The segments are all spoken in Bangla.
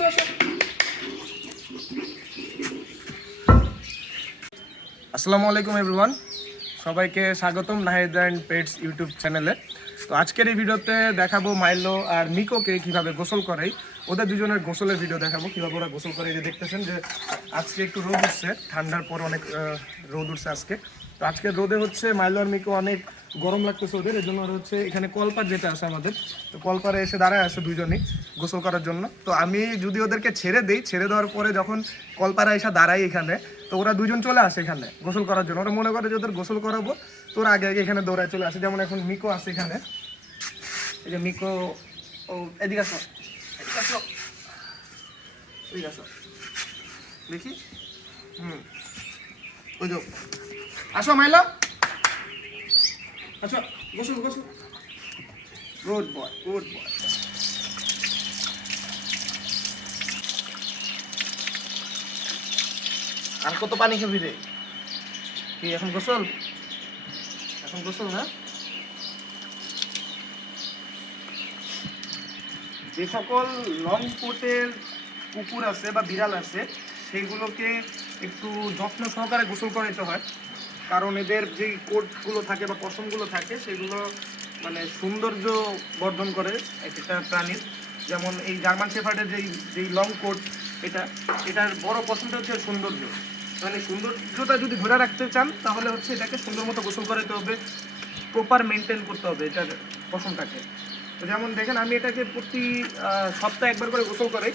আসো আসো। আসসালামু আলাইকুম এভরিওয়ান, সবাইকে স্বাগতম নাহিদ অ্যান্ড পেটস ইউটিউব চ্যানেলে। তো আজকের এই ভিডিওতে দেখাবো মাইলো আর মিকোকে কিভাবে গোসল করাই। ওদের দুজনের গোসলের ভিডিও দেখাবো, কিভাবে ওরা গোসল করে। যে দেখতেছেন যে আজকে একটু রোদ উঠছে, ঠান্ডার পর অনেক রোদ উঠছে আজকে। তো আজকের রোদে হচ্ছে মাইলো আর মিকো অনেক গরম লাগতেছে ওদের, এর জন্য ওরা হচ্ছে এখানে কলপার যেটা আছে আমাদের, তো কলপারে এসে দাঁড়ায় আছে দুজনেই গোসল করার জন্য। তো আমি যদি ওদেরকে ছেড়ে দিই, ছেড়ে দেওয়ার পরে যখন কলপারে এসে দাঁড়াই এখানে, তো ওরা দুজন চলে আসে এখানে গোসল করার জন্য। ওরা মনে করে যে ওদের গোসল করাবো, তো ওরা আগে আগে এখানে দৌড়ায় চলে আসে। যেমন এখন মিকো আছে এখানে, এই যে মিকো, ও এদিকে আসো, এদিকে আসো, এদিকে আসো, দেখি, ওই যাও, আসো মাইলা, আচ্ছা গোসল গোসল, গুড বয় গুড বয়। আর কত পানি খাবি রে? কি এখন গোসল? এখন গোসল না? যে সকল লং কোটের কুকুর আছে বা বিড়াল আছে, সেইগুলোকে একটু যত্ন সহকারে গোসল করাইতে হয়, কারণ এদের যেই কোটগুলো থাকে বা পশমগুলো থাকে সেগুলো মানে সৌন্দর্য বর্ধন করে একটা প্রাণীর। যেমন এই জার্মান শেফার্ডের যেই লং কোট, এটার বড় পশমটা হচ্ছে সৌন্দর্য। মানে সৌন্দর্যটা যদি ধরে রাখতে চান তাহলে হচ্ছে এটাকে সুন্দর মতো গোসল করাইতে হবে, প্রপার মেনটেন করতে হবে এটার পশমটাকে। তো যেমন দেখেন আমি এটাকে প্রতি সপ্তাহে একবার করে গোসল করাই।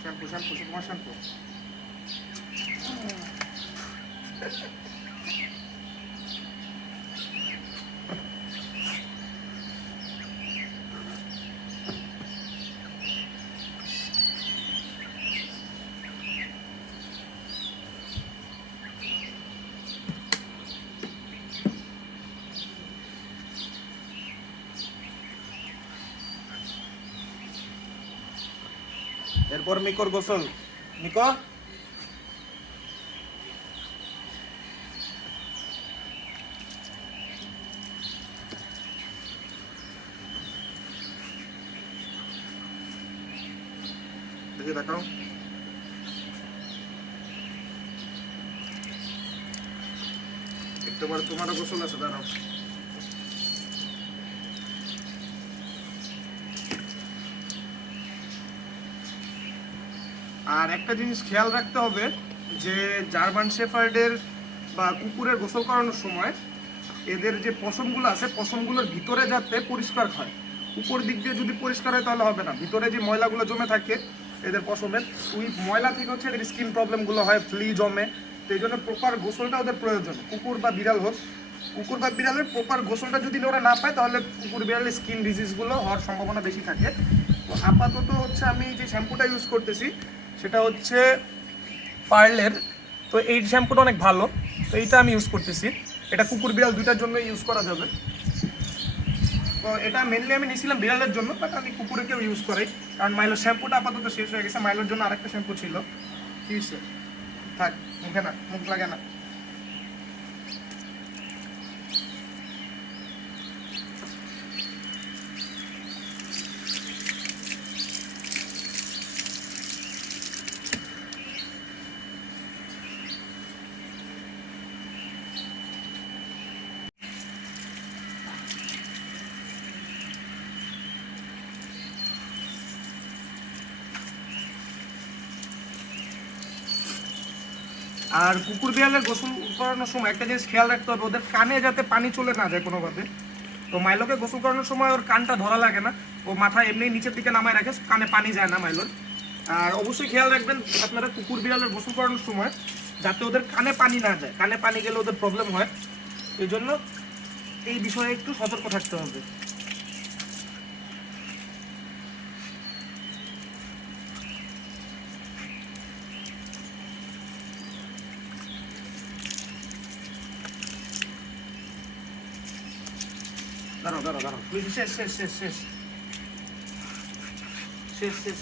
শ্যাম্পু শ্যাম্পু তোমার শ্যাম্পু। এরপর মিকোর গোসল। মিকো দেখে দেখাও। একটাবার তোমারও গোসল আছে, দাঁড়াও। আর একটা জিনিস খেয়াল রাখতে হবে যে জার্মান শেফার্ডের বা কুকুরের গোসল করানোর সময় এদের যে পশমগুলো আছে, পশমগুলোর ভিতরে যাতে পরিষ্কার হয়। উপর দিক দিয়ে যদি পরিষ্কার হয় তাহলে হবে না, ভিতরে যে ময়লাগুলো জমে থাকে এদের পশমের, ওই ময়লা থেকে হচ্ছে এদের স্কিন প্রবলেমগুলো হয়, ফ্লি জমে। তো এই জন্য প্রপার গোসলটা ওদের প্রয়োজন, কুকুর বা বিড়াল হোক। কুকুর বা বিড়ালের প্রপার গোসলটা যদি ওরা না পায় তাহলে কুকুর বিড়ালের স্কিন ডিজিজগুলো হওয়ার সম্ভাবনা বেশি থাকে। তো আপাতত হচ্ছে আমি যে শ্যাম্পুটা ইউজ করতেছি সেটা হচ্ছে পার্লের। তো এই শ্যাম্পুটা অনেক ভালো, তো এইটা আমি ইউজ করতেছি। এটা কুকুর বিড়াল দুইটার জন্য ইউজ করা যাবে। তো এটা মেনলি আমি নিয়েছিলাম বিড়ালের জন্য, বাট আমি কুকুরেকেও ইউজ করাই, কারণ মাইলোর শ্যাম্পুটা আপাতত শেষ হয়ে গেছে। মাইলোর জন্য আরেকটা শ্যাম্পু ছিল, কি হয়েছে? থাক, মুখে না, মুখ লাগে না। আর কুকুর বিড়ালের গোসল করানোর সময় একটা জিনিস খেয়াল রাখতে হবে, ওদের কানে যাতে পানি চলে না যায় কোনোভাবে। তো মাইলোকে গোসল করানোর সময় ওর কানটা ধরা লাগে না, ও মাথা এমনি নিচের দিকে নামায় রাখে, কানে পানি যায় না মাইলোর। আর অবশ্যই খেয়াল রাখবেন আপনারা কুকুর বিড়ালের গোসল করানোর সময় যাতে ওদের কানে পানি না যায়, কানে পানি গেলে ওদের প্রবলেম হয়। এই জন্য এই বিষয়ে একটু সতর্ক থাকতে হবে। দাঁড়াও দাঁড়াও দাঁড়াও, শেষ শেষ শেষ শেষ শেষ শেষ।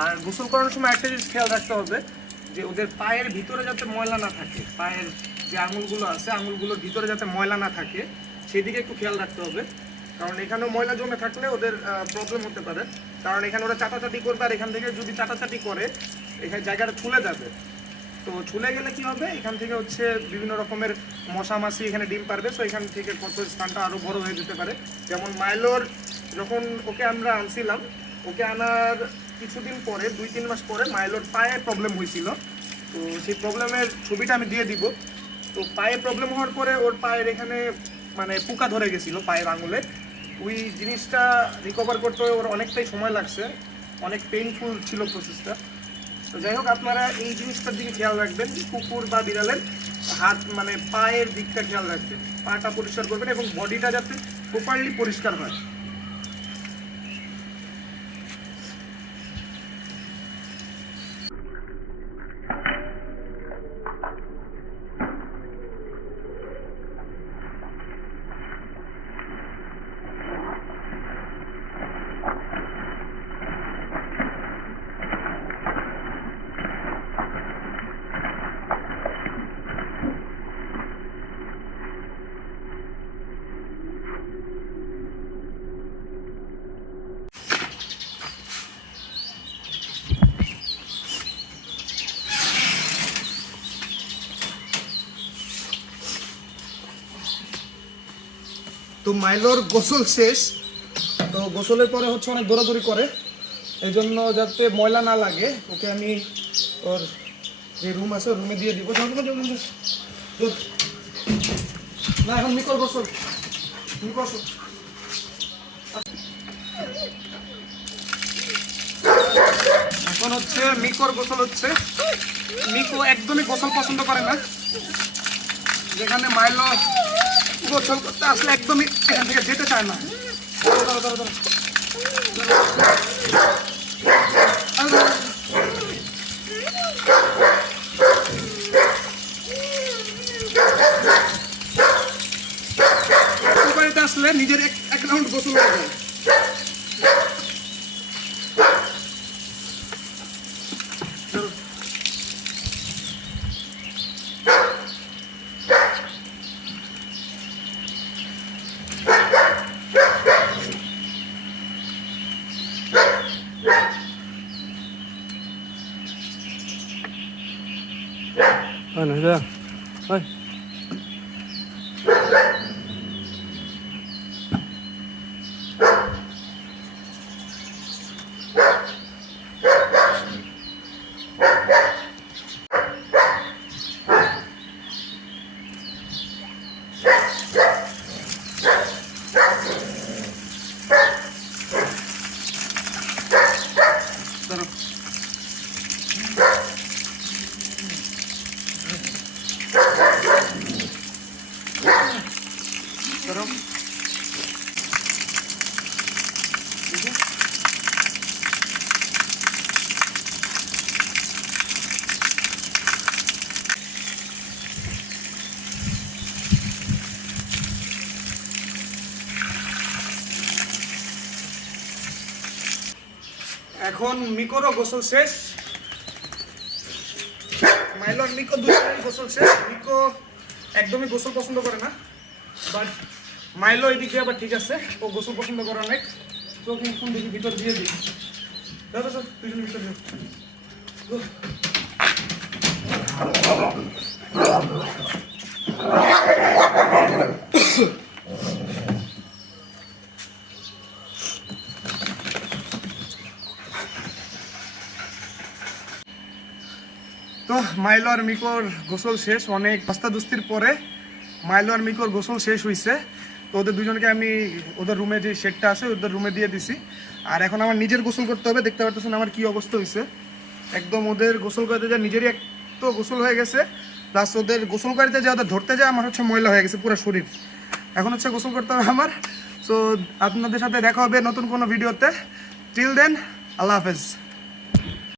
আর গোসল করানোর সময় একটা জিনিস খেয়াল রাখতে হবে যে ওদের পায়ের ভিতরে যাতে ময়লা না থাকে, পায়ের যে আঙুলগুলো আছে আঙুলগুলোর ভিতরে যাতে ময়লা না থাকে সেদিকে একটু খেয়াল রাখতে হবে। কারণ এখানেও ময়লা জমে থাকলে ওদের প্রবলেম হতে পারে। কারণ এখানে ওরা চাটাচাটি করবে, আর এখান থেকে যদি চাটাচাটি করে এখানে জায়গাটা ছুলে যাবে। তো ছুলে গেলে কি হবে, এখান থেকে হচ্ছে বিভিন্ন রকমের মশা মাছি এখানে ডিম পারবে। তো এখান থেকে কত স্থানটা আরও বড় হয়ে যেতে পারে। যেমন মাইলোর যখন ওকে আমরা আনছিলাম, ওকে আনার কিছুদিন পরে 2-3 মাস পরে মাইলোর পায়ে প্রবলেম হয়েছিল। তো সেই প্রবলেমের ছবিটা আমি দিয়ে দিব। তো পায়ে প্রবলেম হওয়ার পরে ওর পায়ের এখানে মানে পোকা ধরে গেছিলো পায়ের আঙুলে। ওই জিনিসটা রিকভার করতে ওর অনেকটাই সময় লাগছে, অনেক পেইনফুল ছিল প্রসেসটা। তো যাই হোক, আপনারা এই জিনিসটার দিকে খেয়াল রাখবেন, কুকুর বা বিড়ালের হাত মানে পায়ের দিকটা খেয়াল রাখবেন, পাটা পরিষ্কার করবেন এবং বডিটা যাতে প্রপারলি পরিষ্কার হয়। তো মাইলোর গোসল শেষ। তো গোসলের পরে হচ্ছে অনেক দৌড়াদৌড়ি করে, এই জন্য যাতে ময়লা না লাগে ওকে আমি ওর যে রুম আছে রুমে দিয়ে দিব। না এখন মিকোর গোসল, মিকো আসো। এখন হচ্ছে মিকোর গোসল হচ্ছে। মিকো একদমই গোসল পছন্দ করে না, যেখানে মাইলো গোসল করতে আসলে একদমই এখান থেকে যেতে চায় না। বাড়িতে আসলে নিজের এক রাউন্ড গোসল হয়ে যায়। Ano dah? Ay. এখন মিকোরও গোসল শেষ, মাইলো আর মিকো দুজনেরই গোসল শেষ। মিকো একদমই গোসল পছন্দ করে না, বাট মাইলো এদিকে আবার ঠিক আছে, ও গোসল পছন্দ করে অনেক। তো এখন দেখি ভিতর দিয়ে দিই। দাদা স্যার দুজন ভিতর দিও। তো মাইলো আর মিকোর গোসল শেষ, অনেক ধস্তাধস্তির পরে মাইলো আর মিকোর গোসল শেষ হয়েছে। তো ওদের দুজনকে আমি ওদের রুমে যে শেডটা আছে ওদের রুমে দিয়ে দিছি। আর এখন আমার নিজের গোসল করতে হবে। দেখতে পারতেছেন আমার কি অবস্থা হয়েছে, একদম ওদের গোসল করতে যায় নিজেরই এক তো গোসল হয়ে গেছে, প্লাস ওদের গোসল করতে যায় ওদের ধরতে যায় আমার হচ্ছে ময়লা হয়ে গেছে পুরো শরীর। এখন হচ্ছে গোসল করতে হবে আমার। সো আপনাদের সাথে দেখা হবে নতুন কোনো ভিডিওতে। টিল দেন, আল্লাহ হাফেজ।